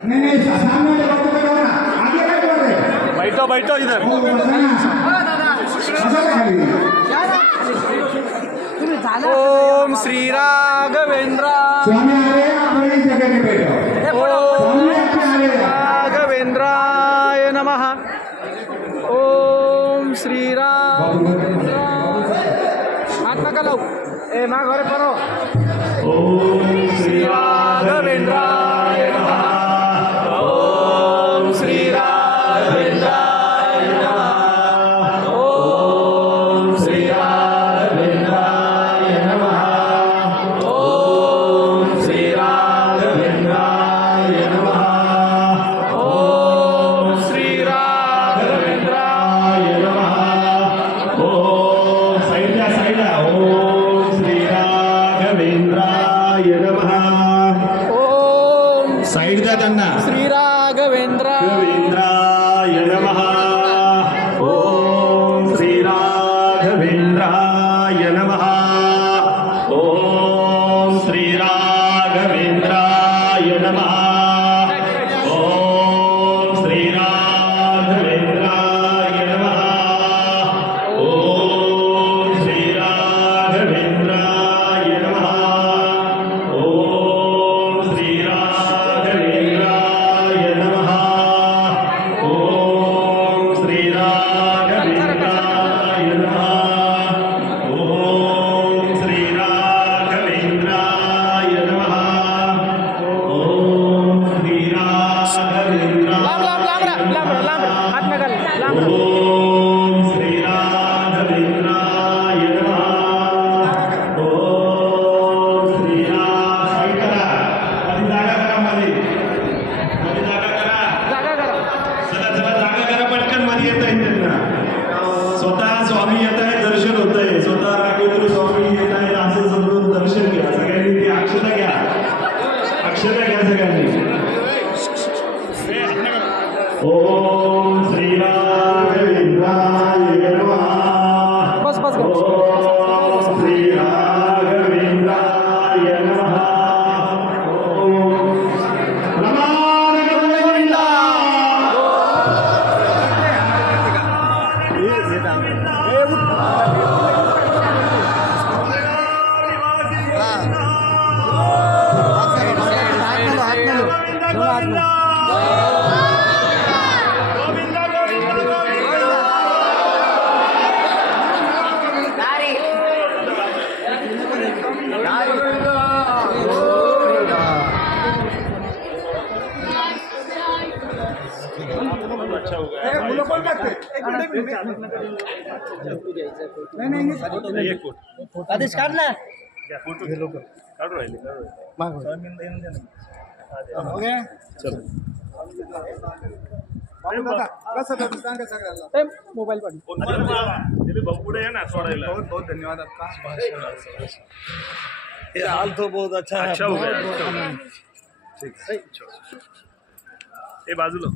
नहीं सामने वाले बातों पे करो ना, आगे क्या कर रहे हैं? बैठो बैठो इधर। ओम श्री राघवेंद्र स्वामी आ रहे हैं, आप वही जगह पे बैठो। स्वामी आपके आ रहे हैं। राघवेंद्राय नमः। ओम श्री राघवेंद्र हाथ नका लावू ए मा घरे परो। ओम श्री राघवेंद्राय नमः। ओम श्री राघवेंद्राय नमः। ओम श्री राघवेंद्राय नमः। ओम श्री राघवेंद्राय नमः। ओम श्री राघवेंद्राय नमः। ओम साइडला ओम श्री राघवेंद्राय नमः। ओम साइड द्या त्यांना। श्री राघवेंद्राय नमः। ओम श्री राघवेंद्राय नमः। ओम श्री राघवेंद्राय नमः। ओम श्री राघवेंद्राय नमः। ओम श्री राघवेंद्राय नमः। ओम श्री राघवेंद्राय नमः। ओम श्री राघवेंद्राय नमः। ओम श्री राघवेंद्राय नमः। ओम श्री ओम श्री राघवेंद्राय नमः। ओम श्री साइड करा, आधी जागा करा, मध्ये जागा करा, चला जागा करा पटकन, मध्ये येत आहे त्यांना। स्वतः स्वामी येत आहे, दर्शन होत आहे, स्वतः राघवेंद्र स्वामी येत आहे असं समजून दर्शन घ्या सगळ्यांनी। ती अक्षता घ्या सगळ्यांनी। ओम श्री राघवेंद्राय नमः। ओम श्री राघवेंद्राय नमः। ओम नमः आदेश काढ ना। मोबाईल पुढे ना सोडायला। बहुत बहुत धन्यवाद आपका। ये हाल तो बहुत अच्छा है। अच्छा हो गया। ठीक है, बाजूला